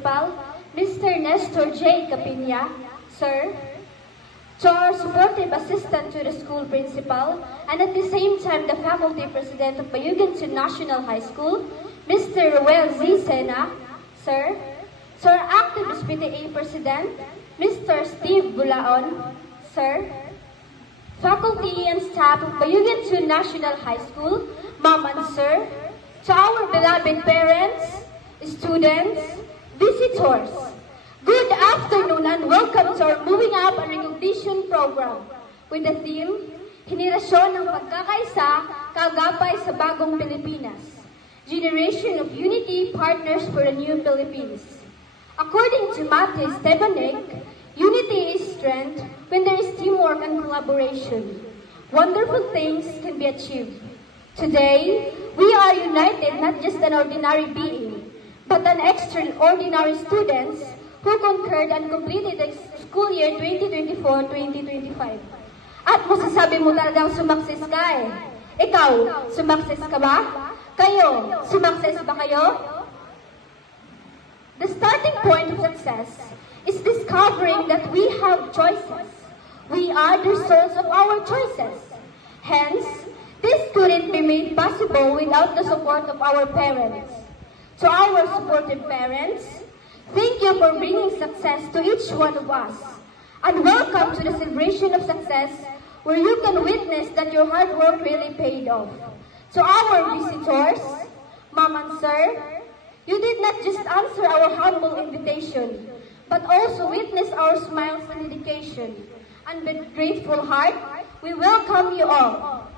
Principal, Mr. Nestor J. Capina, Sir. To our supportive assistant to the school principal, and at the same time the faculty president of Bayugan National High School, Mr. Ruel Z. Sena, Sir. To our active PTA president, Mr. Steve Bulaon, Sir. Faculty and staff of Bayugan National High School, Ma'am and Sir. To our beloved parents, students, visitors, good afternoon and welcome to our Moving Up and Recognition program with the theme, Henerasyon ng Pagkakaisa, Kagapay sa Bagong Pilipinas, Generation of Unity, Partners for a New Philippines. According to Matthew Stepanek, unity is strength when there is teamwork and collaboration. Wonderful things can be achieved. Today, we are united not just an ordinary being, but an extraordinary students who concurred and completed the school year 2024-2025. At masasabi mo talagang sumakses ka eh. Ikaw, sumakses ka ba? Kayo, sumakses ba kayo? The starting point of success is discovering that we have choices. We are the source of our choices. Hence, this couldn't be made possible without the support of our parents. To our supportive parents, thank you for bringing success to each one of us. And welcome to the celebration of success where you can witness that your hard work really paid off. To our visitors, Ma'am and Sir, you did not just answer our humble invitation, but also witness our smiles and dedication. And with grateful heart, we welcome you all.